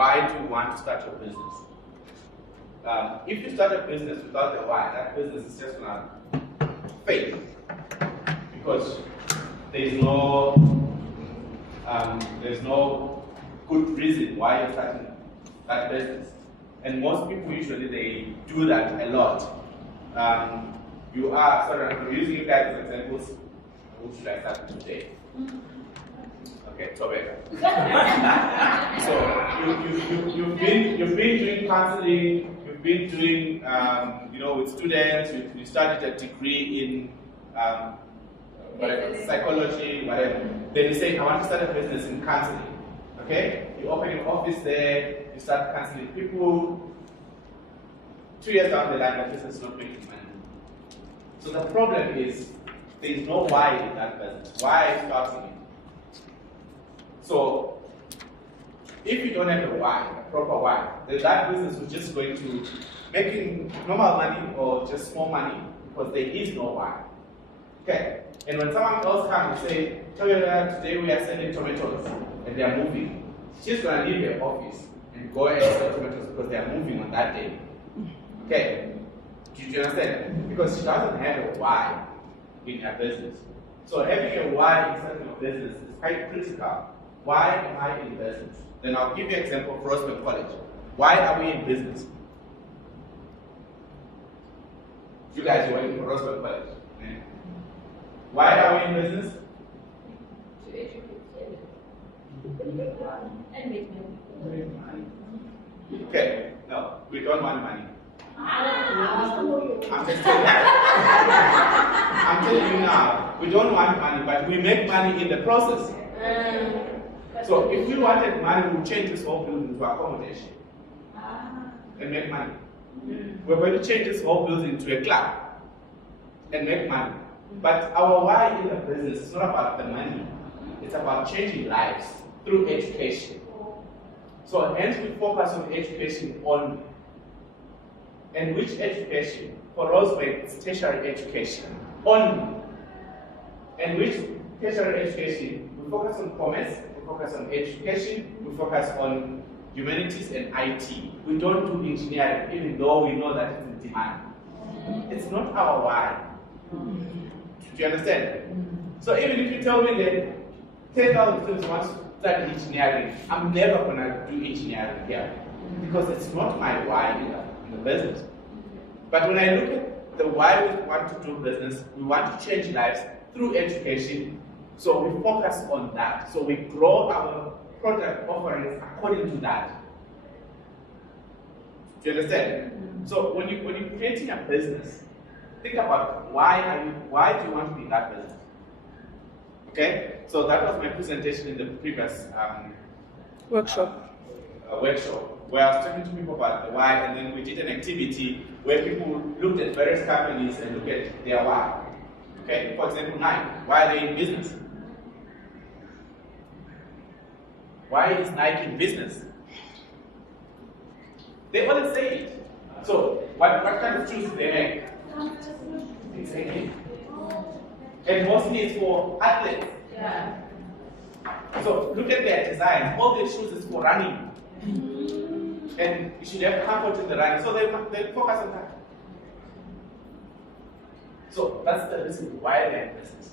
why do you want to start your business? If you start a business without the why, that business is just going to fail. Because there's no good reason why you're starting that business. And most people usually, they do that a lot. You are, sorry, I'm using you guys as examples. Who should I start today? Okay, Tobeka. So you've been doing counseling, you've been doing with students, you studied a degree in psychology, whatever. Then you say, I want to start a business in counseling. Okay? You open your office there, you start counseling people. 2 years down the line, that business is not making money. So the problem is, there is no why in that business. Why are you starting it? So, if you don't have a why, a proper why, then that business is just going to making normal money or just small money because there is no why. Okay? And when someone else comes and say, Toyota, today we are selling tomatoes and they are moving, she's going to leave her office and go and sell tomatoes because they are moving on that day. Okay? Do you understand? Because she doesn't have a why in her business. So having a why in starting a business is quite critical. Why am I in business? Then I'll give you an example of Roosevelt College. Why are we in business? You guys are working for Roosevelt College. Yeah. Why are we in business? To educate and make money. Okay, no, we don't want money. I'm just telling you. I'm telling you now, we don't want money, but we make money in the process. So if we wanted money, we would change this whole building to accommodation and make money. We're going to change this whole building to a club and make money. But our why in the business is not about the money. It's about changing lives through education. So hence we focus on education only. And which education? For Roosevelt, it's tertiary education only. And which tertiary education? We focus on commerce, we focus on education, we focus on humanities and IT. We don't do engineering, even though we know that it's in demand. It's not our why. Do you understand? So even if you tell me that 10,000 students want to study engineering, I'm never going to do engineering here because it's not my why in the business. But when I look at the why we want to do business, we want to change lives through education. So we focus on that. So we grow our product offerings according to that. Do you understand? So when you're creating a business, think about why do you want to be in that business? Okay? So that was my presentation in the previous workshop. Where I was talking to people about the why, and then we did an activity where people looked at various companies and looked at their why. Okay? For example, Nike. Why are they in business? Why is Nike in business? They always say it. So, what kind of shoes do they make? Exactly. And mostly it's for athletes. Yeah. So, look at their design. All their shoes is for running. And you should have comfort in the running. So, they focus on that. So, that's the reason why they're in business.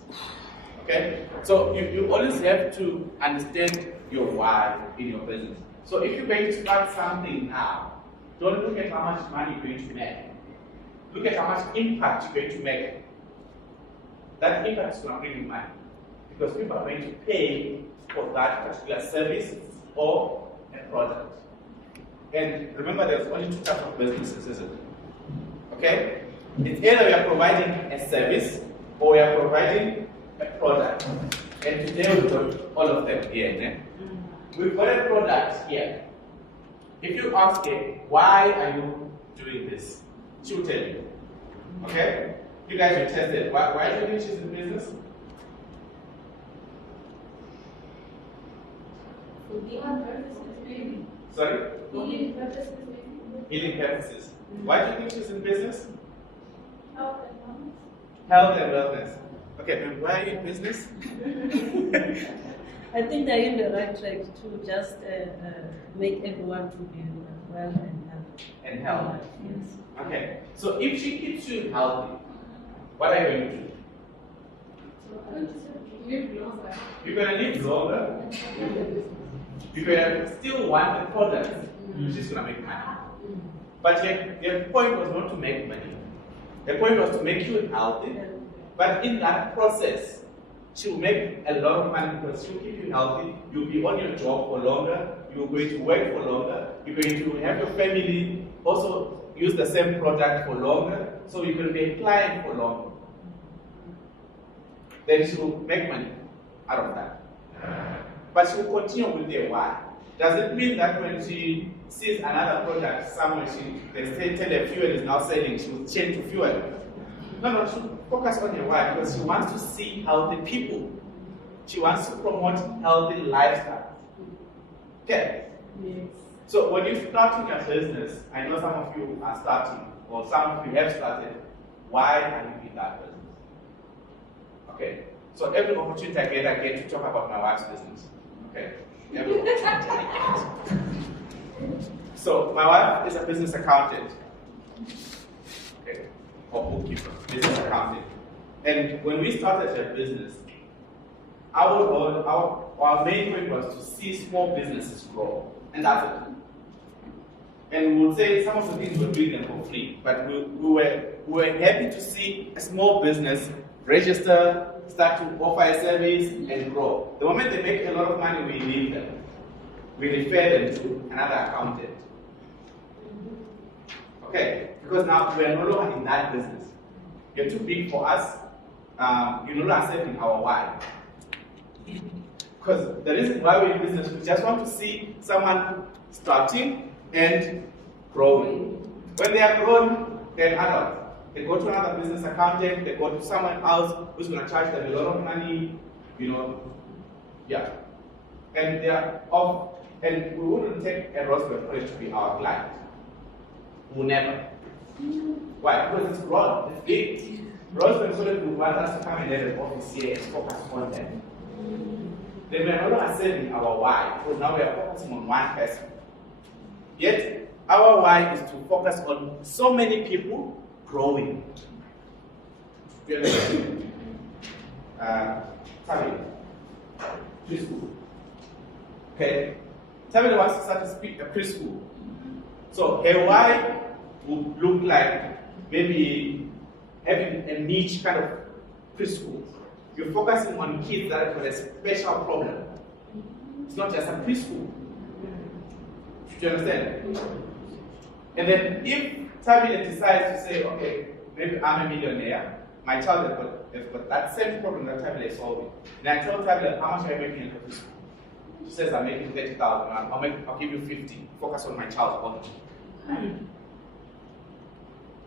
Okay? So, you always have to understand your why in your business. So, if you're going to start something now, don't look at how much money you're going to make. Look at how much impact you're going to make. That impact is going to bring you money. Because people are going to pay for that particular service or a product. And remember, there's only two types of businesses, isn't it? Okay? It's either we are providing a service or we are providing a product. And today we've got all of them here. We've got a product here. If you ask her, why are you doing this? She will tell you. Okay? You guys will test it. Why do you think she's in business? Healing purposes, maybe. Sorry? Healing purposes, maybe. Healing purposes. Why do you think she's in business? Health and wellness. Health and wellness. Okay, and why are you in business? I think they're in the right track to just make everyone to be well and healthy. And health. Yes. Okay. So if she keeps you healthy, what are you going to do? Live longer. You're going to live longer. You're going to still want the product, which is going to make money. But your point was not to make money. The point was to make you healthy. But in that process, she'll make a lot of money because she'll keep you healthy. You'll be on your job for longer. You're going to work for longer. You're going to have your family also use the same product for longer. So you're going to be a client for longer. Then she'll make money out of that. But she'll continue with the why. Does it mean that when she sees another product somewhere, they tell her fuel is now selling, she will change to fuel? No, she'll focus on her why because she wants to see healthy people. She wants to promote healthy lifestyle. Okay? Yes. So when you're starting a business, I know some of you are starting, or some of you have started, why are you in that business? Okay, so every opportunity I get to talk about my wife's business. Okay, every opportunity I get. So my wife is a business accountant. Okay, or bookkeeper, business accountant. And when we started her business, our main point was to see small businesses grow, and that's it. And we would say some of the things we're doing them for free, but we were happy to see a small business register, start to offer a service, and grow. The moment they make a lot of money, we leave them. We refer them to another accountant. Okay, because now we are no longer in that business. You're too big for us. You're no longer serving our why. Because the reason why we're in business, we just want to see someone starting and growing. When they are grown, they're adults. They go to another business accountant, they go to someone else who's going to charge them a lot of money, yeah. And they are off, and we wouldn't take a Roswell College to be our client. We'll never. Why? Because it's grown, it's big. Roswell College would want us to come and have an office here and focus on them. Then we are no longer serving our why, because now we are focusing on one person. Yet, our why is to focus on so many people growing. You understand? Tamil, preschool. Okay? Tamil wants to start to speak a preschool. So her why would look like maybe having a niche kind of preschool. You're focusing on kids that have got a special problem. It's not just a preschool. Do you understand? And then if Tamil decides to say, okay, maybe I'm a millionaire, my child has got that same problem that Tamil is solving. And I tell Tamil, how much are you making in preschool? She says, I'm making 30,000, I'll give you 50. Focus on my child only.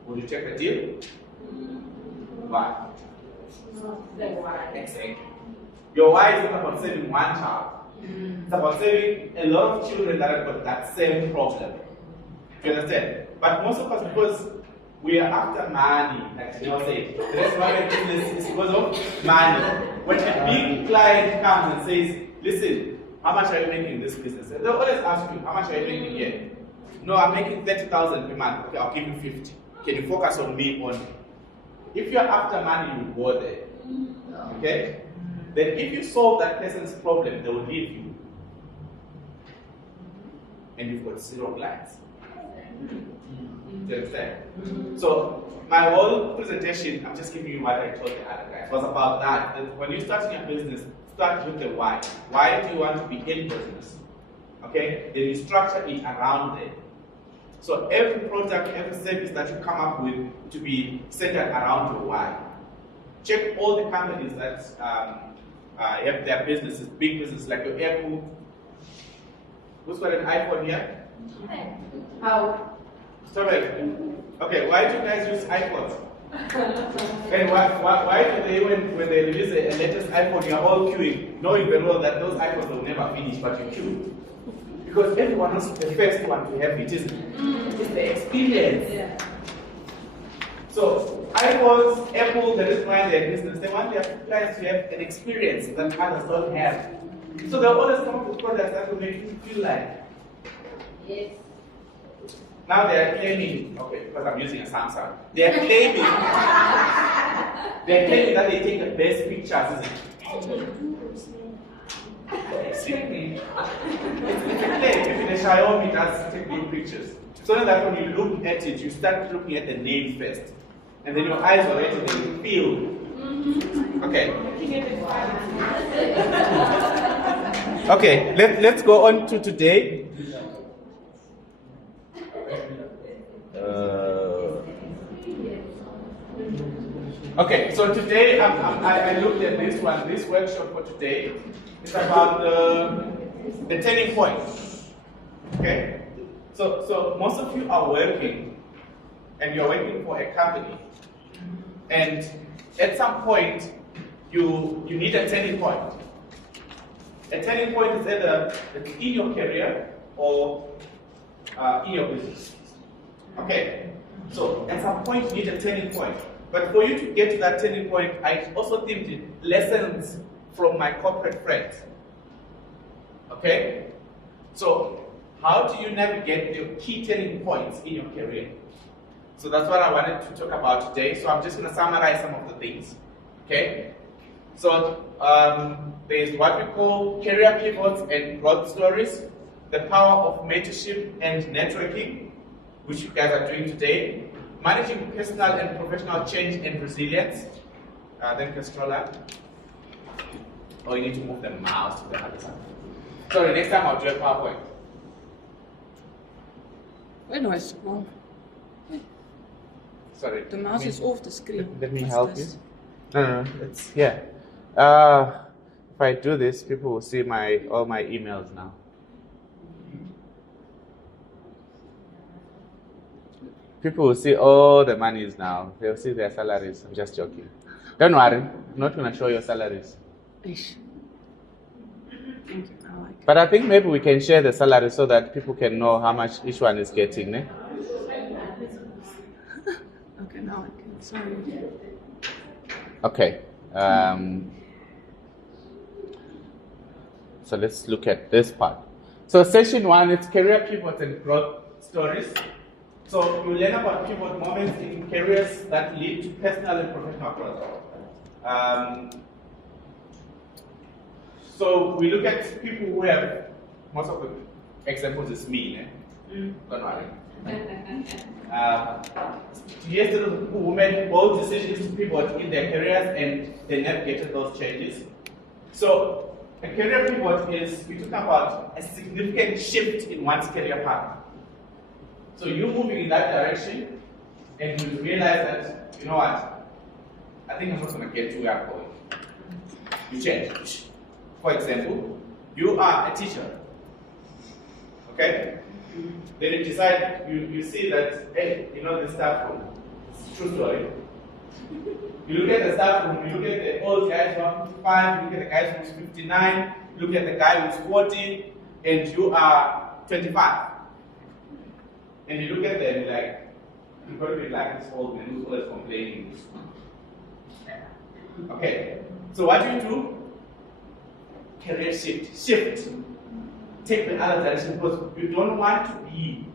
Would you take the deal? Why? Exactly. Your why is not about saving one child. It's about saving a lot of children that have got that same problem. Do you understand? But most of us, because we are after money, like Janelle said, the reason why we're doing this is because of money. When a big client comes and says, listen, how much are you making in this business? They'll always ask you, how much are you making here? No, I'm making 30,000 per month. Okay, I'll give you 50. Can you focus on me only? If you're after money, you go there. Okay? Then if you solve that person's problem, they will leave you. And you've got 0 clients. Do you understand? So my whole presentation, I'm just giving you what I told the other guys, was about that when you're starting a business, start with the why. Why do you want to be in business? Okay? Then you structure it around it. So every product, every service that you come up with to be centered around your why. Check all the companies that have their businesses, big businesses like your Apple. Who's got an iPhone here? How? Strawberry. Okay, why do you guys use iPhones? And why do they, when they release a latest iPhone, you're all queuing, knowing very well that those iPhones will never finish, but you queue? Because everyone is the first one to have it, isn't it? It's the experience. Yeah. So iPhones, Apple, the reason why they're business, they want their clients to have an experience that others don't have. So they'll always come up with products that will make you feel like. Yes. Now they are claiming, okay, because I'm using a Samsung, they are claiming that they take the best pictures, isn't it? It's a claim. Maybe the Xiaomi does take good pictures. So that when you look at it, you start looking at the name first. And then your eyes already then feel. Okay. Okay, let's go on to today. Okay, so today I looked at this one. This workshop for today is about the turning point. Okay, so most of you are working, and you're working for a company, and at some point you need a turning point. A turning point is either in your career or in your business. Okay, so at some point you need a turning point. But for you to get to that turning point, I also think lessons from my corporate friends. Okay? So, how do you navigate the key turning points in your career? So that's what I wanted to talk about today. So I'm just going to summarize some of the things. Okay? So, there's what we call career pivots and growth stories, the power of mentorship and networking, which you guys are doing today. Managing personal and professional change and resilience. Then controller. Or you need to move the mouse to the other side. Sorry, next time I'll do a PowerPoint. Wait, no, it's wrong. Sorry. The mouse is off the screen. Let me What's help this? you. No, it's here. If I do this, people will see all my emails now. People will see all the monies now. They'll see their salaries. I'm just joking. Don't worry. I'm not going to show your salaries. Ish. Thank you. I like it. But I think maybe we can share the salary so that people can know how much each one is getting. Eh? Okay, now I can. Sorry. Okay. So let's look at this part. So session 1, it's career pivots and growth stories. So you learn about pivot moments in careers that lead to personal and professional growth. So we look at people who have, most of the examples is me, don't worry. Yesterday, who made bold decisions to pivot in their careers and they navigated those changes. So a career pivot is, we talk about a significant shift in one's career path. So you're moving in that direction, and you realize that, you know what, I think I'm not going to get to where I'm going. You change. For example, you are a teacher, okay? Then you decide, you see that, hey, you know the staff room, it's a true story. You look at the staff room, you look at the old guys who are 55, you look at the guys who's 59, you look at the guy who's 40, and you are 25. And you look at them like, you're going to be like this old man who's always complaining. Okay, so what do? Career shift. Take the other direction because you don't want to be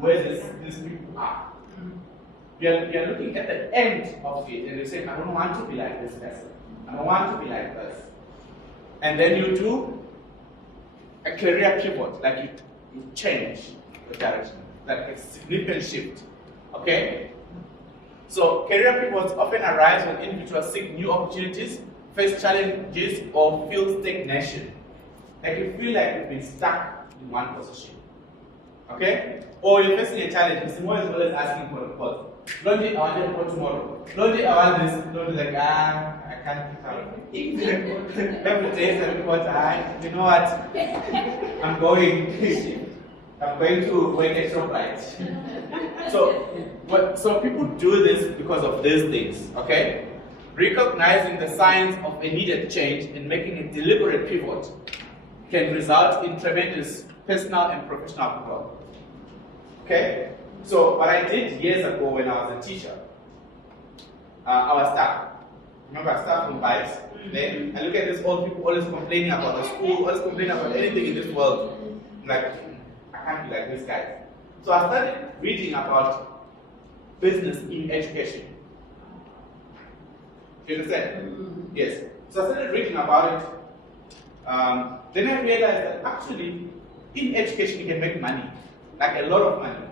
where these people are. You're looking at the end of it and you say, I don't want to be like this person. I don't want to be like this. And then you do a career pivot, like you change the direction. Like a significant shift. Okay? So career pivots often arise when individuals seek new opportunities, face challenges, or feel stagnation. Like you feel like you've been stuck in one position. Okay? Or you're facing a challenge. Someone is always asking for a report. Lonely, I want to go tomorrow. Lonely, I want this. Lonely, like, I can't keep up. Every day, the report, you know what? I'm going to work at ShopRite. So people do this because of these things, okay? Recognizing the signs of a needed change and making a deliberate pivot can result in tremendous personal and professional growth. Okay? So what I did years ago when I was a teacher, I was stuck. Remember, I start from bikes. Then I look at these old people always complaining about the school, always complaining about anything in this world. I'm like, I can't be like these guys. So I started reading about business in education. Do you understand? Yes. So I started reading about it. Then I realized that actually, in education you can make money, like a lot of money,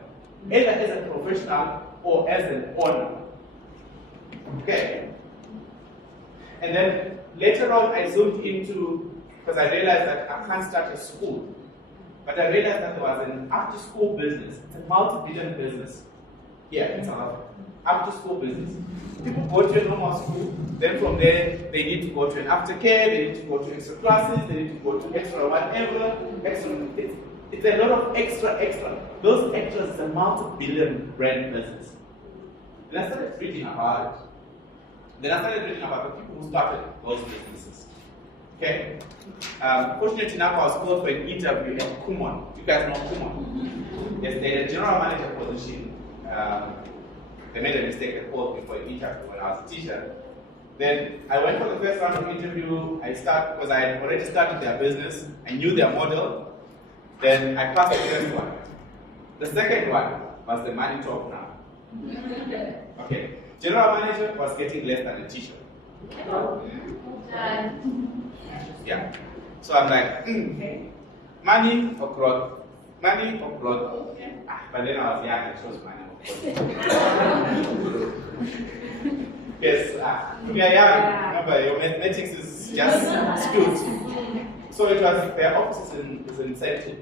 either as a professional or as an owner. Okay. And then later on, I zoomed into, because I realized that I can't start a school, but I realized that there was an after-school business. It's a multi-billion business. Yeah, it's an after-school business. People go to a normal school, then from there, they need to go to an aftercare, they need to go to extra classes, they need to go to extra whatever, extra. It's a lot of extra. Those extras is a multi-billion brand business. Then I started reading about it. Then I started reading about the people who started those businesses. Okay. Fortunately enough, I was called for an interview at Kumon. You guys know Kumon? Yes, they had a general manager position. They made a mistake and called me for an interview when I was a teacher. Then I went for the first round of interview. I started because I had already started their business. I knew their model. Then I passed the first one. The second one was the money talk now. Okay. General manager was getting less than a teacher. Yeah. So I'm like, money or growth? Money or growth? But then I was young, I chose money or growth. Yes, when you're young, remember your mathematics is just skewed. So it was, their office is in Central.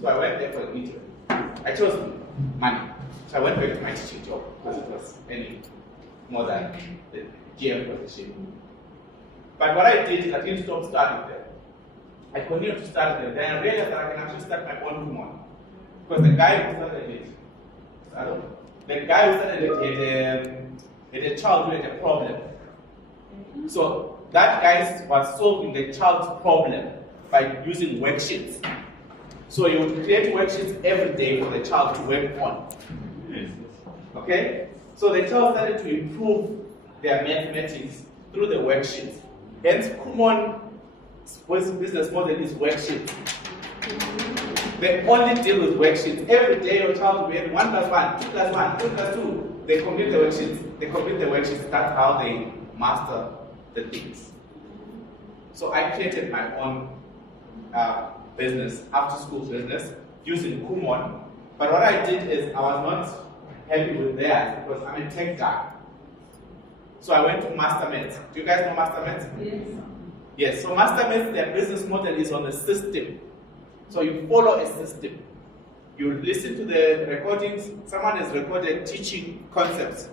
So I went there for an interview. I chose money. So I went back to my teaching job because it was any more than the GM position. But what I did is I didn't stop studying there. I continued to study there. Then I realized that I can actually start my own Kumon. Because the guy who started it, the guy who started it had a child who had a problem. So that guy was solving the child's problem by using worksheets. So he would create worksheets every day for the child to work on. Okay? So the child started to improve their mathematics through the worksheets. Hence, Kumon business model is worksheets. They only deal with worksheets. Every day your child will be 1 plus 1, 2 plus 1, 2 plus 2. They complete the worksheets. They complete the worksheets. That's how they master the things. So I created my own business, after school business, using Kumon. But what I did is I was not happy with theirs because I'm a tech guy. So I went to Masterminds. Do you guys know Masterminds? Yes. Yes, so Masterminds, their business model is on a system. So you follow a system. You listen to the recordings. Someone has recorded teaching concepts.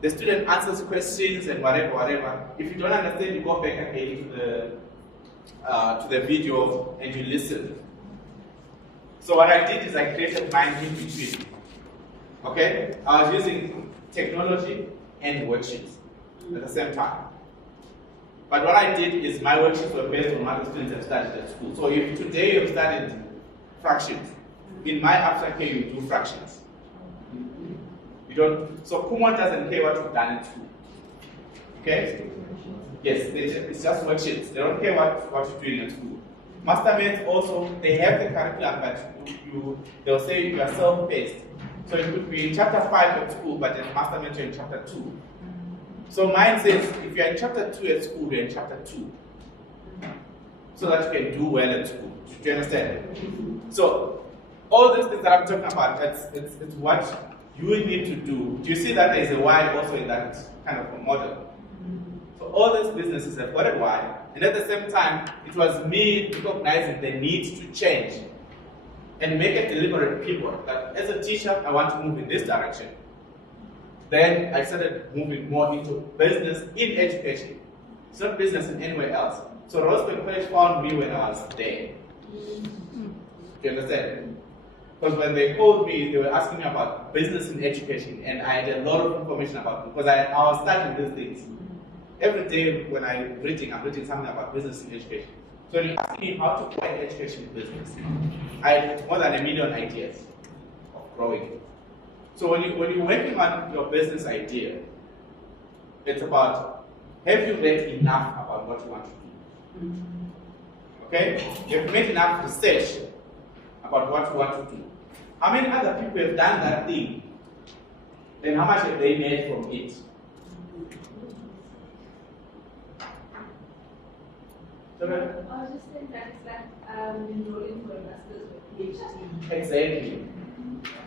The student answers questions and whatever. If you don't understand, you go back again to the video and you listen. So what I did is I created mine in between. Okay? I was using technology and worksheets at the same time. But what I did is my worksheets were based on what the students have studied at school. So if today you've studied fractions, in my aftercare you do fractions. You don't. So Kumon doesn't care what you've done in school. Okay? Yes, it's just worksheets. They don't care what you're doing at school. Masterminds also, they have the curriculum, but they'll say you are self-paced. So it could be in chapter 5 at school, but then Masterminds you're in chapter 2. So mine says, if you're in chapter 2 at school, you're in chapter 2. So that you can do well at school. Do you understand? So all these things that I'm talking about, it's what you will need to do. Do you see that there's a why also in that kind of a model? So all these businesses have got a why, and at the same time, it was me recognizing the need to change and make a deliberate pivot that as a teacher, I want to move in this direction. Then I started moving more into business in education. It's not business in anywhere else. So Rosebank College found me when I was there. Do you understand? Because when they called me, they were asking me about business in education, and I had a lot of information about it because I was studying these things. Every day when I'm reading something about business in education. So when you ask me how to grow an education business, I have more than 1 million ideas of growing. So when you're working on your business idea, it's about have you read enough about what you want to do? Okay? You've made enough research about what you want to do. How many other people have done that thing? Then how much have they made from it? I was just saying that it's like enrolling for a master's or PhD. Exactly.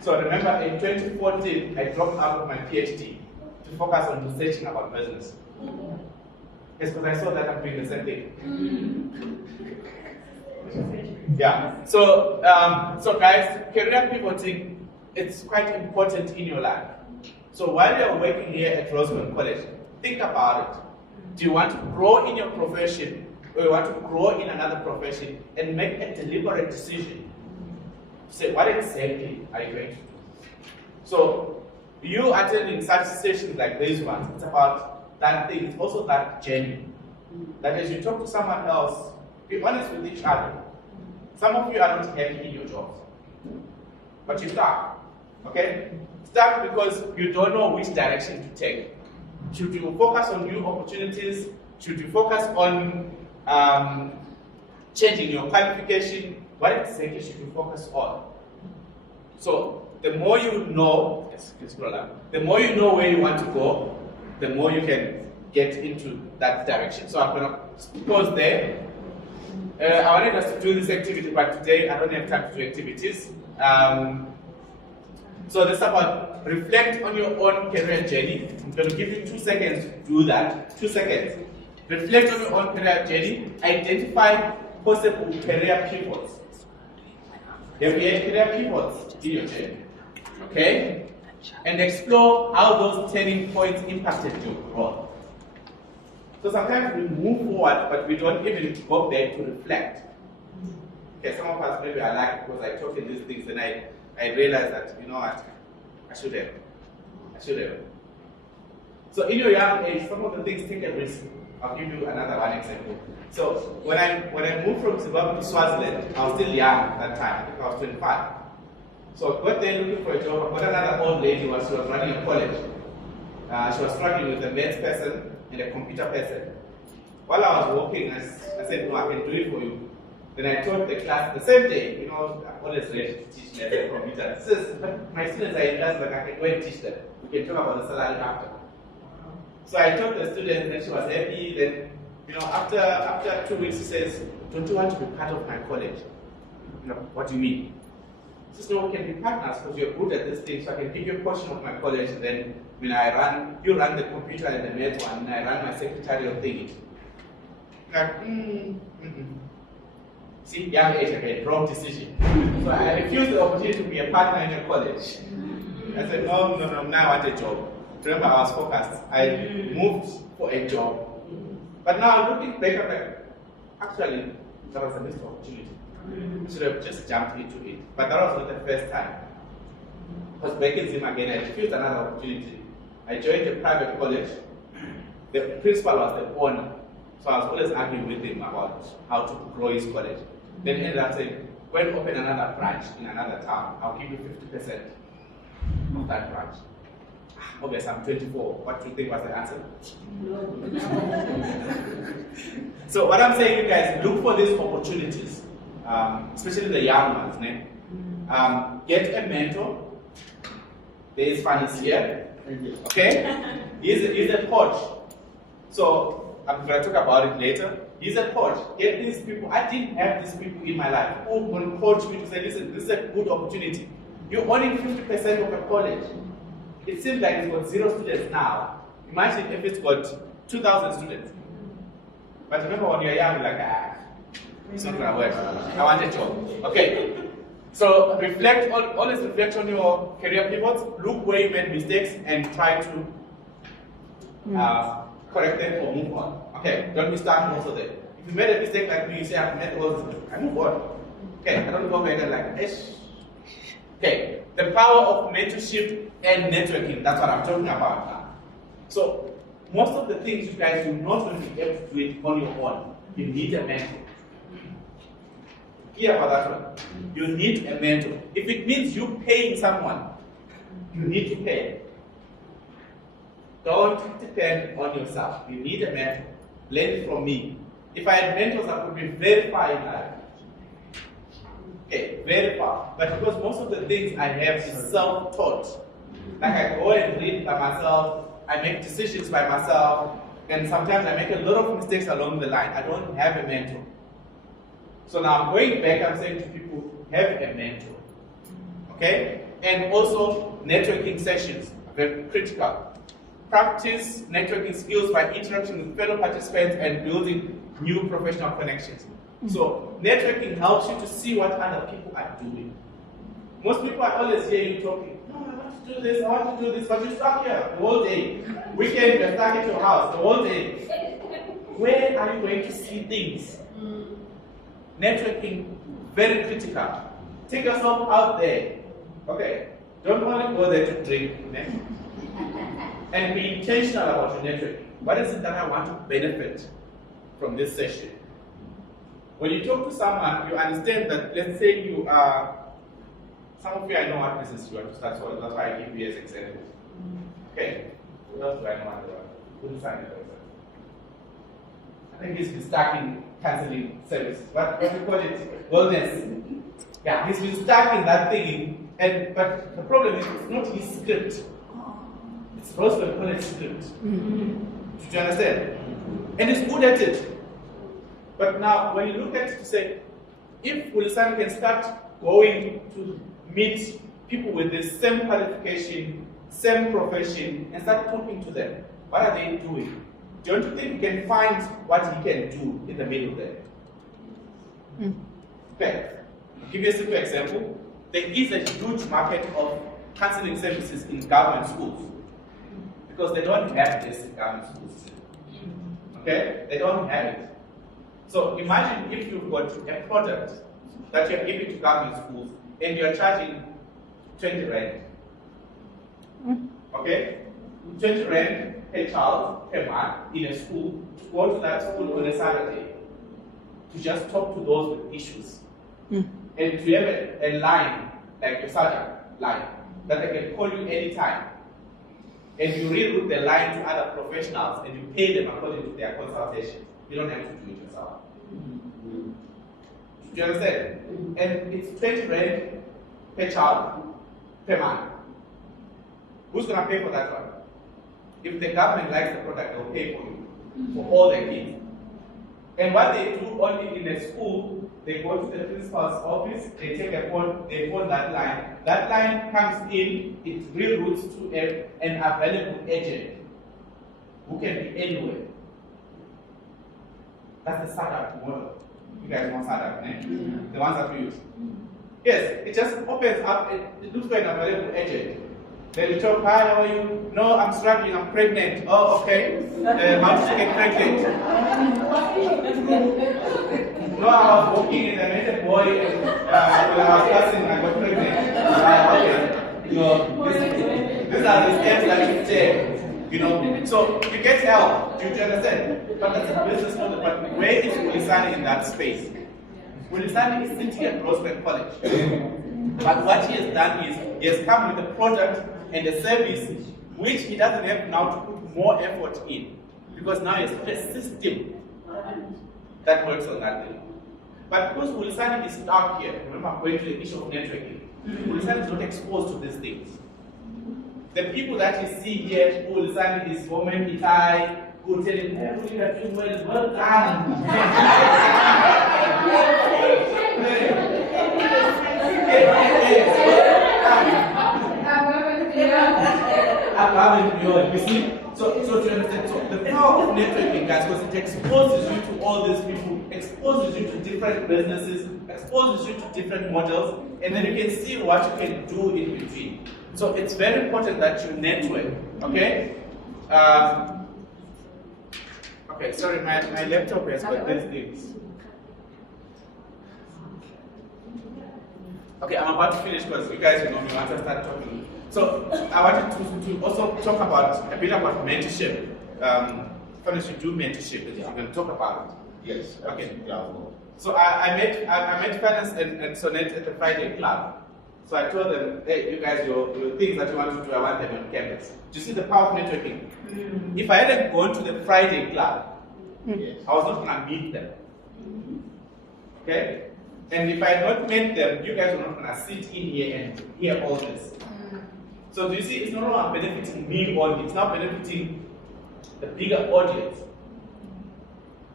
So remember, in 2014, I dropped out of my PhD to focus on researching about business. It's because I saw that I'm doing the same thing. Yeah. So, so guys, career pivoting, it's quite important in your life. So while you're working here at Rosemont College, think about it. Do you want to grow in your profession, or you want to grow in another profession, and make a deliberate decision? Say, what exactly are you going to do? So, you attending such sessions like these ones, it's about that thing, it's also that journey. That as you talk to someone else, be honest with each other. Some of you are not happy in your jobs, but you're stuck. Okay? Stuck because you don't know which direction to take. Should you focus on new opportunities? Should you focus on changing your qualification? What exactly should you focus on? So the more you know, the more you know where you want to go, the more you can get into that direction. So I'm going to pause there. I wanted us to do this activity, but today I don't have time to do activities. So this is about reflect on your own career journey. I'm going to give you 2 seconds to do that. 2 seconds. Reflect on your own career journey. Identify possible career pivots. Have you had career pivots in your journey? Okay? And explore how those turning points impacted your growth. So sometimes we move forward, but we don't even go back to reflect. Okay, some of us maybe are like, because I talk in these things and I realize that, you know what, I should have. So in your young age, some of the things take a risk. I'll give you another one example. So when I moved from Zimbabwe to Swaziland, I was still young at that time. I think I was 25. So I got there looking for a job. I got another old lady she was running a college. She was struggling with a maths person and a computer person. While I was walking, I said, no, I can do it for you. Then I taught the class the same day. You know, I'm always ready to teach maths and computer. My students are in class, but I can go and teach them. We can talk about the salary after. So I taught the students, and she was happy. Then, you know, after 2 weeks, she says, don't you want to be part of my college? You know, what do you mean? She says, no, we can be partners because you're good at this thing, so I can give you a portion of my college, and then when you run the computer and the math one, and I run my secretarial thing. Like, See, young age again, wrong decision. So I refused the opportunity to be a partner in your college. I said, no, now I want a job. Remember, I was focused. I moved for a job. But now looking back, I'm like, actually, that was a missed opportunity. I should have just jumped into it. But that was not the first time. Because back in Zim again, I refused another opportunity. I joined a private college. The principal was the owner. So I was always arguing with him about how to grow his college. Then he ended up saying, go and open another branch in another town. I'll give you 50% of that branch. Obviously, I'm 24. What do you think was the answer? So what I'm saying, you guys, look for these opportunities, especially the young ones. Get a mentor. There is Fanny's here. Okay? He's a coach. So I'm going to talk about it later. He's a coach. Get these people. I didn't have these people in my life who will coach me to say, listen, this is a good opportunity. You're owning 50% of a college. It seems like it's got 0 students now. Imagine if it's got 2,000 students. But remember when you're young, you're like, it's not going to work. I want a job. Okay. So always reflect on your career pivots. Look where you made mistakes and try to correct them or move on. Okay, don't be stuck also there. If you made a mistake like me, you say, I've made all this, I move on. Okay, I don't go back and like, ish. Okay, the power of mentorship and networking, that's what I'm talking about now. So, most of the things you guys will not going to be able to do it on your own. You need a mentor. Hear about that one. You need a mentor. If it means you paying someone, you need to pay. don't depend on yourself. You need a mentor. Learn it from me. If I had mentors, I could be very far in life. Okay, very far. But because most of the things I have is self-taught. Like I go and read by myself, I make decisions by myself, and sometimes I make a lot of mistakes along the line. I don't have a mentor. So now I'm going back, I'm saying to people, have a mentor. Okay? And also, networking sessions are very critical. Practice networking skills by interacting with fellow participants and building new professional connections. So, networking helps you to see what other people are doing. Most people are always hear you talking, no, I want to do this, I want to do this, but you're stuck here the whole day. Weekend, you're stuck at your house the whole day. Where are you going to see things? Networking, very critical. Take yourself out there. Okay, don't only go there to drink. And be intentional about your networking. What is it that I want to benefit from this session? When you talk to someone, you understand that, let's say you are, some of you I know what business you want to start, so that's why I give you as examples. Okay, who else do I know who do sign it? I think he's been stuck in cancelling services. What do you call it? Wellness. Yeah, he's been stuck in that thing, but the problem is it's not his script. It's Roosevelt College script. Do you understand? And he's good at it. But now, when you look at it, you say, if Ulisani can start going to meet people with the same qualification, same profession, and start talking to them, what are they doing? Don't you think he can find what he can do in the middle there? Okay. I'll give you a simple example. There is a huge market of counseling services in government schools because they don't have this in government schools. Okay? They don't have it. So imagine if you've got a product that you're giving to government schools and you're charging 20 rand. Okay? 20 rand per child per month in a school to go to that school on a Saturday to just talk to those with issues. And to have a line, like a sergeant line, that they can call you anytime. And you reroute the line to other professionals and you pay them according to their consultation. You don't have to do it yourself. Do you understand? And it's 20 rand per child per month. Who's going to pay for that one? If the government likes the product, they'll pay for you, for all their kids. And what they do only in the school, they go to the principal's office, they take a phone, they phone that line. That line comes in, it reroutes to an available agent who can be anywhere. That's the startup model. You guys want startup, eh? The ones that we use. Yes, it just opens up, it looks for an available agent. Then you talk, hi, how are you? No, I'm struggling, I'm pregnant. Oh, okay. How did you get pregnant? No, I was walking and I met a boy and when I was passing, I got pregnant. Okay. You know, these are the steps that you take. You know, so you get help. Do you understand? But that's a business model. But where is Ulisani in that space? Ulisani is sitting at Roosevelt College. But what he has done is he has come with a product and a service which he doesn't have now to put more effort in. Because now it's a system that works on that thing. But because Ulisani is stuck here, remember I'm going to the issue of networking. Ulisani is not exposed to these things. The people that you see here, Ulisani is woman, Itai, who tell him, everything that you well is well done. You see? So to understand, so the power of networking, guys, because it exposes you to all these people, exposes you to different businesses, exposes you to different models, and then you can see what you can do in between. So it's very important that you network, okay? Okay, sorry, my laptop has got these things. Okay, I'm about to finish because you guys know me once I start talking. So I wanted to also talk about a bit about mentorship. First, you do mentorship, and you're going to talk about it. Yes. Okay. Yeah. So I met Finance and Sonnet at the Friday Club. So I told them, hey, you guys, your things that you want to do, I want them on campus. Do you see the power of networking? If I hadn't gone to the Friday club, I was not going to meet them. Okay? And if I had not met them, you guys were not going to sit in here and hear all this. So do you see, it's no longer benefiting me only, it's now benefiting the bigger audience.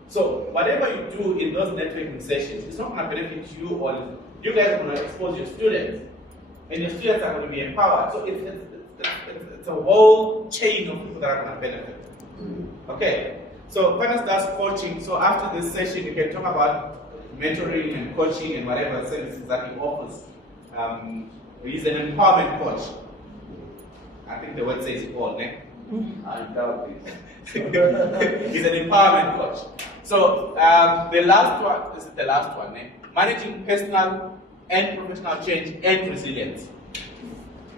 So whatever you do in those networking sessions, it's not going to benefit you only. You guys are going to expose your students, and your students are going to be empowered. So it's a whole chain of people that are going to benefit. Okay, so finance does coaching. So after this session, you can talk about mentoring and coaching and whatever services that he offers. He's an empowerment coach. I think the word says it all, ne? I doubt it. He's an empowerment coach. So the last one, this is the last one, ne? Managing personal and professional change and resilience.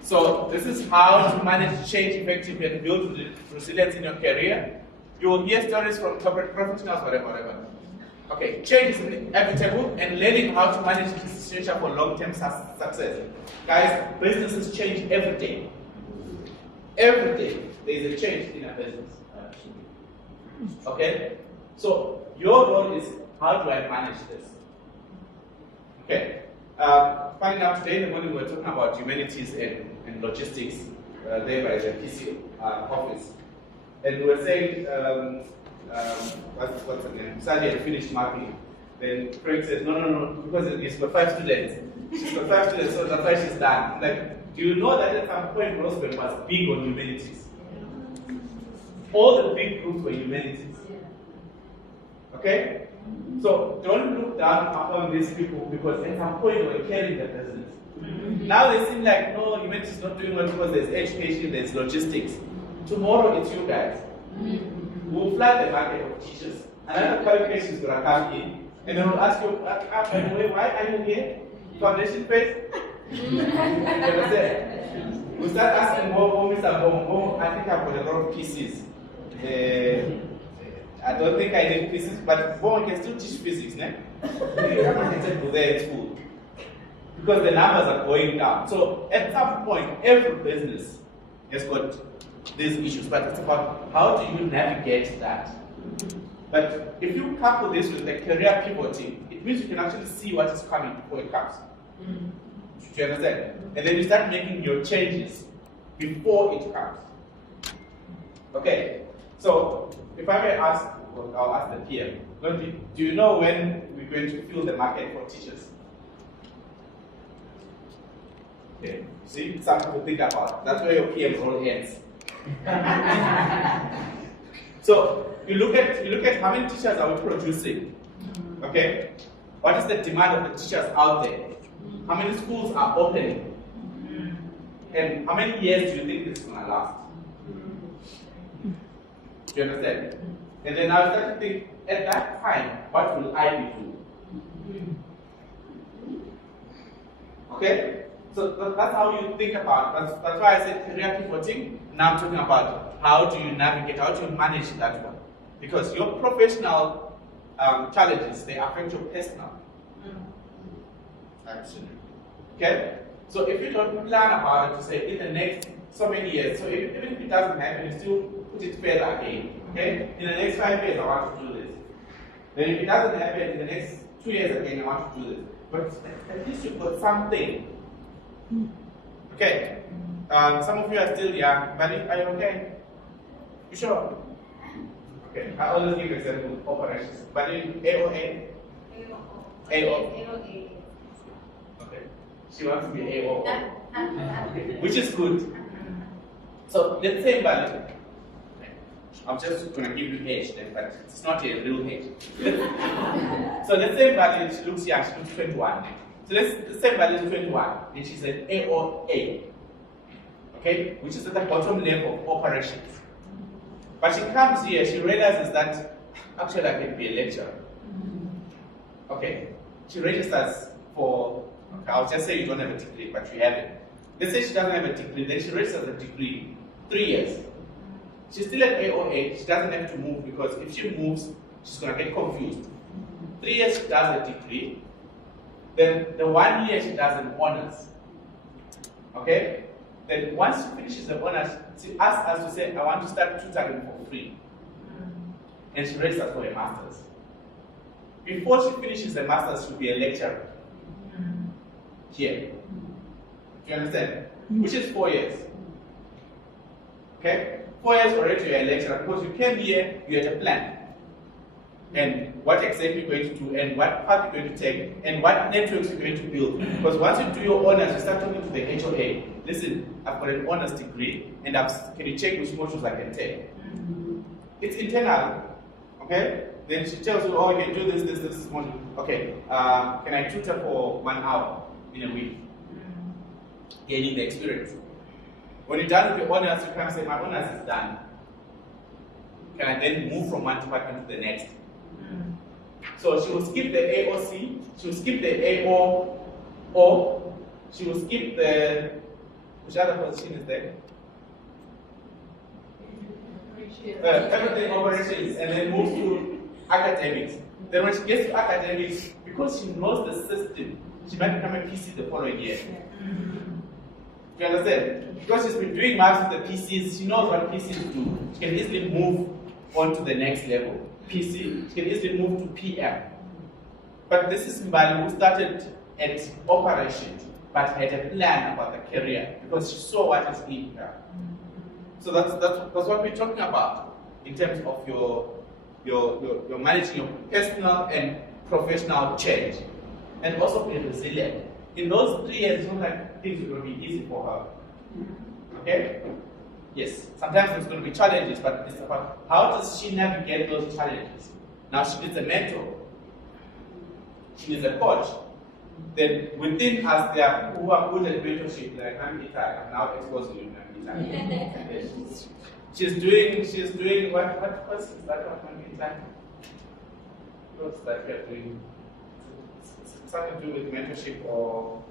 So this is how to manage change effectively and build resilience in your career. You will hear stories from corporate professionals, whatever. Okay, change is inevitable, and learning how to manage this situation for long-term success. Guys, businesses change every day. Every day there is a change in a business. Okay? So your role is, how do I manage this? Okay. Funny enough, today in the morning we were talking about humanities and logistics there by the PC office. And we were saying, what's the name? Sally had finished marking. Then Frank says, no, because he's got 5 students. She's got 5 students, so that's why she's done. Like, do you know that at some point Roosevelt was big on humanities? All the big groups were humanities. Okay? So don't look down upon these people because at some point they were carrying the business. Now they seem like, no, humanities is not doing well because there's education, there's logistics. Tomorrow it's you guys. We'll flood the market of teachers. Another qualification is going to come in, and then we'll ask you, by the way, why are you here? Foundation phase? You understand? We'll start asking, Mr. Bom, I think I've got a lot of pieces. I don't think I need physics, but Bom can still teach physics, ne? I'm not going to go there in school. Because the numbers are going down. So at some point, every business has got these issues, but it's about how do you navigate that. But if you couple this with the career pivoting, it means you can actually see what is coming before it comes. Do you understand? And then you start making your changes before it comes. Okay, so if I may ask, well, I'll ask the PM, do you know when we're going to fill the market for teachers? Okay, see, something to think about. That's where your PM role ends. So you look at how many teachers are we producing. Okay, what is the demand of the teachers out there? How many schools are opening? And how many years do you think this is going to last? Do you understand? And then I start to think, at that time, what will I be doing? Okay? So that's how you think about it. That's why I said career pivoting. Now I'm talking about how do you navigate, how do you manage that one. Because your professional challenges, they affect your personal. Absolutely. Okay? So if you don't plan about it to say in the next so many years, so even if it doesn't happen, you still put it further again. Okay? In the next 5 years, I want to do this. Then if it doesn't happen, in the next 2 years again, I want to do this. But at least you've got something. Okay? Some of you are still young, but are you okay? You sure? Okay, I always give example of operations. But in AOA? AO. Okay. She wants to be AO. Okay. Which is good. So let's say value. I'm just going to give you age then, but it's not a real age. So let's say value, she looks young, she looks 21. So let's say value is 21, and she's an AOA. Okay, which is at the bottom level of operations. But she comes here, she realizes that actually I can be a lecturer. Okay, she registers for, okay, I'll just say you don't have a degree, but you have it. Let's say she doesn't have a degree, then she registers a degree, 3 years. She's still at AOA, she doesn't have to move because if she moves, she's going to get confused. 3 years she does a degree, then the 1 year she does an honors. Okay? Then once she finishes the honors, she asks us to say, I want to start tutoring for free. And she registers for a master's. Before she finishes the master's, she'll be a lecturer. Here. Do you understand? Which is 4 years. Okay? 4 years already you're a lecturer because you came here, you had a plan. And what exam you're going to do, and what path you're going to take, and what networks you're going to build. Because once you do your honors, you start talking to the HOA. Listen, I've got an honors degree, and can you check which modules I can take? It's internal. Okay? Then she tells you, oh, you can do this module. Okay, can I tutor for 1 hour in a week? Gaining the experience. When you're done with your honors, you can say, my honors is done. Can I then move from one department to the next? So she will skip the AOC, she will skip the AO, she will skip the, which other position is there? Everything operations, and then move to academics. Then when she gets to academics, because she knows the system, she might become a PC the following year. Do you understand? Because she's been doing maths with the PCs, she knows what PCs do. She can easily move on to the next level. PC, she can easily move to PM. But this is Mbali who started at operations, but had a plan about the career because she saw what is in her. So that's what we're talking about in terms of your managing your personal and professional change, and also being resilient. In those 3 years, it's not like things are going to be easy for her. Okay? Yes, sometimes there's going to be challenges, but it's about how does she navigate those challenges. Now she needs a mentor, she needs a coach. Then within us, there are people who are good at mentorship, like I'm now exposing you. She's doing what course is that of Ita? What's that you're doing? Something to do with mentorship or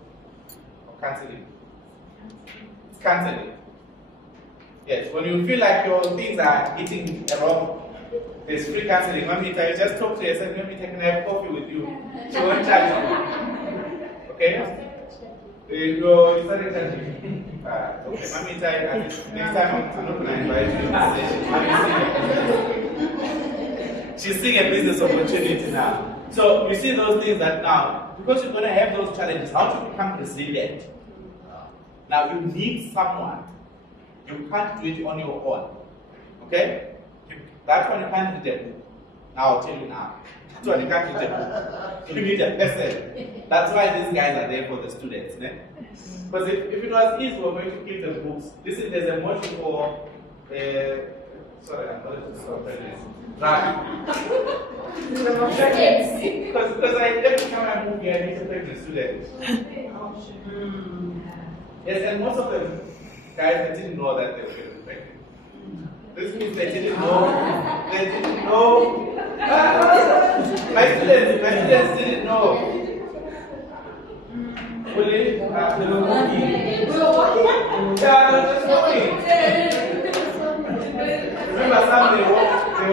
counseling. It's counseling. Yes, when you feel like your things are hitting a rock, there's free counseling. Mamita, you just talk to her and say, Mamita, can I have coffee with you? She won't charge you. Okay? You started charging. Okay, Mamita, next time I'm not going to invite you. She's seeing a business opportunity now. So you see those things that now, because you're going to have those challenges, how to become resilient? Now you need someone. You can't do it on your own. Okay? That one you can't read a book. Now I'll tell you now. That's one you can't read a book. You need a person. That's why these guys are there for the students. Because if it was easy, we're going to keep the books. Listen, there's a module for sorry, I'm not to stop this. Because every time I move here, I need to take the students. Yes, and most of them guys, they didn't know that they were going to be pregnant. This means they didn't know. They didn't know. My students didn't know. Really? They were walking. Yeah, they were just walking. Remember, some they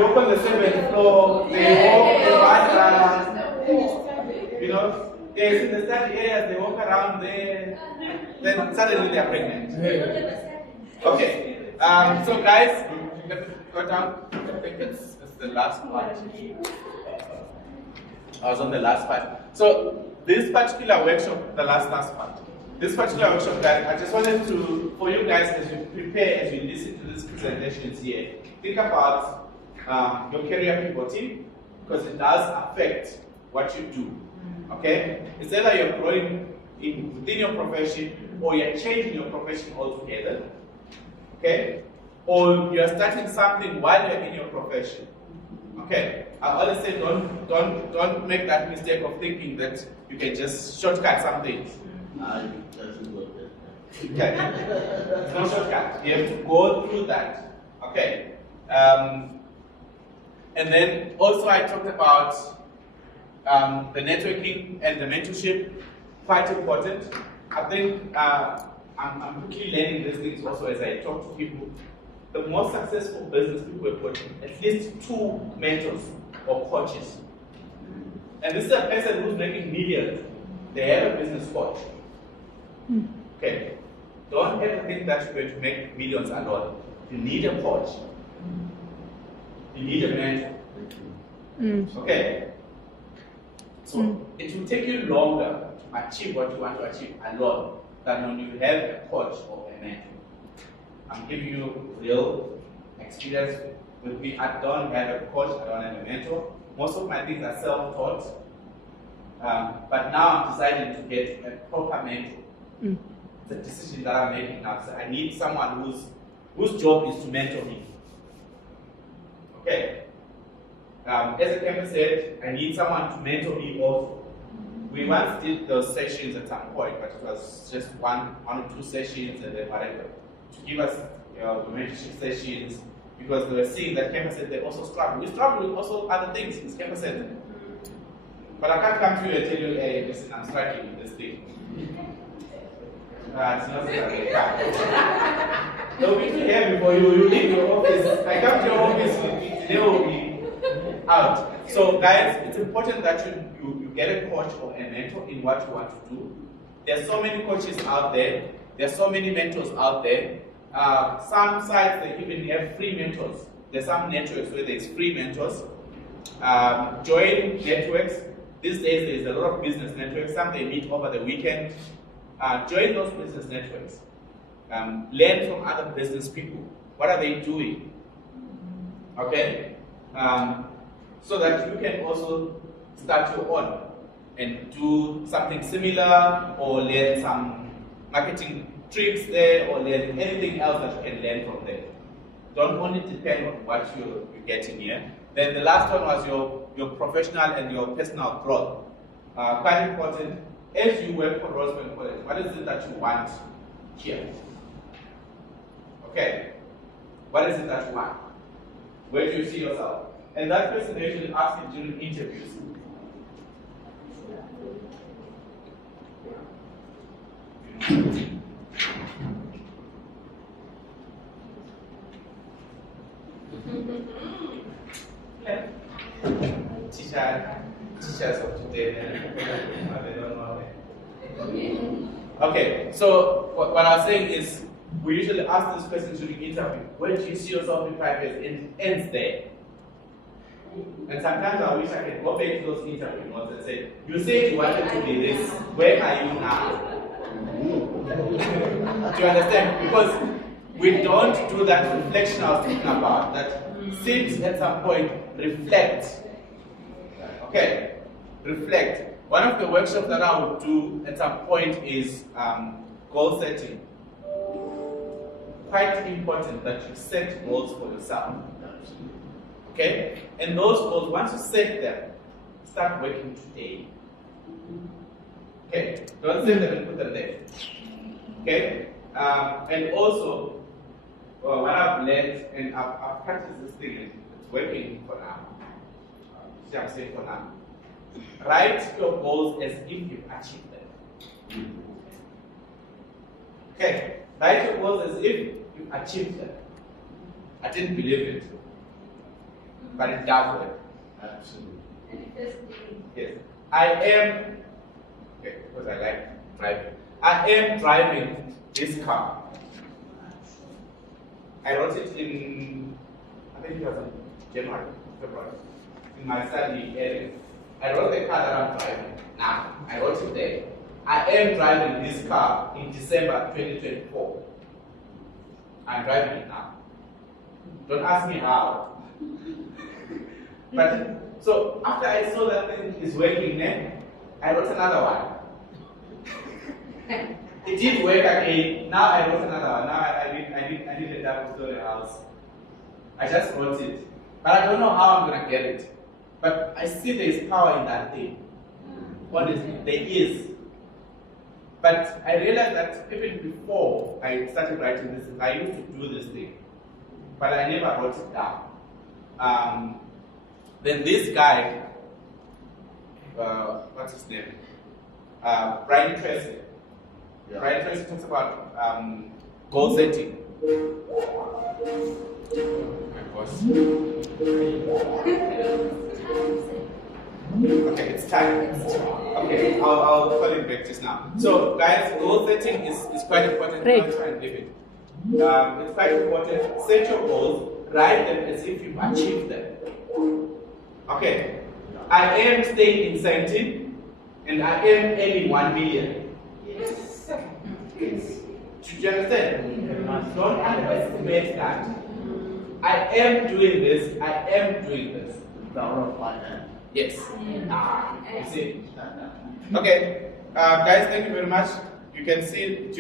walk on the 7th floor. They walk around. You know? Yes, in the study areas, they walk around there. Then suddenly they are pregnant. Okay. So guys, let me go down. I think it's the last part. I was on the last part. So this particular workshop, the last part. This particular workshop, guys, I just wanted for you guys, as you prepare, as you listen to these presentations here, think about your career pivoting, because it does affect what you do. Okay? It's either you're growing within your profession, or you're changing your profession altogether. Okay? Or you're starting something while you're in your profession. Okay? I always say don't make that mistake of thinking that you can just shortcut some things. It doesn't work that way. Okay? It's no shortcut. You have to go through that. Okay? And then also I talked about the networking and the mentorship, quite important. I think I'm quickly learning these things also as I talk to people. The most successful business people have got at least 2 mentors or coaches. And this is a person who's making millions. They have a business coach. Okay. Don't ever think that you're going to make millions alone. You need a coach. You need a mentor. Okay? So it will take you longer to achieve what you want to achieve alone than when you have a coach or a mentor. I'm giving you real experience with me. I don't have a coach, I don't have a mentor. Most of my things are self-taught. But now I'm deciding to get a proper mentor. The decision that I'm making now. So I need someone whose job is to mentor me. Okay. As the campus said, I need someone to mentor me also. We once did those sessions at some point, but it was just one or two sessions and then whatever. To give us the mentorship sessions, because they were seeing that campus said they also struggle. We struggle with also other things in campus center. But I can't come to you and tell you, hey, listen, I'm struggling with this thing. It's not struggling. They'll be too heavy for you. You leave your office. I come to your office, today will be out. So guys, it's important that you get a coach or a mentor in what you want to do. There's so many coaches out there. There's so many mentors out there. Some sites, they even have free mentors. There's some networks where there's free mentors. Join networks. These days, there's a lot of business networks. Some they meet over the weekend. Join those business networks. Learn from other business people. What are they doing? Okay? So that you can also start your own and do something similar or learn some marketing tricks there or learn anything else that you can learn from there. Don't only depend on what you're getting here. Then the last one was your professional and your personal growth. Quite important. As you work for Rosebank College, what is it that you want here? Okay. What is it that you want? Where do you see yourself? And that question they usually ask you during interviews. Teachers of today, they don't know. Okay, so what I was saying is, we usually ask this question during interview. Where do you see yourself in 5 years? It ends there. And sometimes I wish I could go back to those interview notes and say, you said you wanted to be this, where are you now? Do you understand? Because we don't do that reflection I was talking about, that sit at some point, reflect. Okay, reflect. One of the workshops that I would do at some point is goal setting. Quite important that you set goals for yourself. Okay? And those goals, once you set them, start working today. Okay? Don't set them and put them there. Okay? And also, what I've learned, and I've practiced this thing, and it's working for now. I'm saying for now. Write your goals as if you've achieved them. Okay? Write your goals as if you've achieved them. I didn't believe it. But it does work. Absolutely. Yes. I am, okay, because I like driving. I am driving this car. I wrote it in, I think it was in January, February, in my study area. I wrote the car that I'm driving now. I wrote it there. I am driving this car in December 2024. I'm driving it now. Don't ask me how. But so after I saw that thing is working then, I wrote another one. It did work again. Now I wrote another one. Now I need a double-story house. I just wrote it. But I don't know how I'm gonna get it. But I see there is power in that thing. Honestly, there is. But I realized that even before I started writing this, I used to do this thing. But I never wrote it down. Then this guy, what's his name? Brian Tracy. Yeah. Brian Tracy talks about goal setting. My boss. Okay, it's time. Okay, I'll call it back just now. So, guys, goal setting is quite important. I'll try and leave it. It's quite important. Set your goals, write them as if you've achieved them. Okay, I am staying in 17 and I am earning 1 million. Yes. Do you understand? Don't underestimate that. I am doing this, I am doing this. Yes. You see? Okay, guys, thank you very much. You can see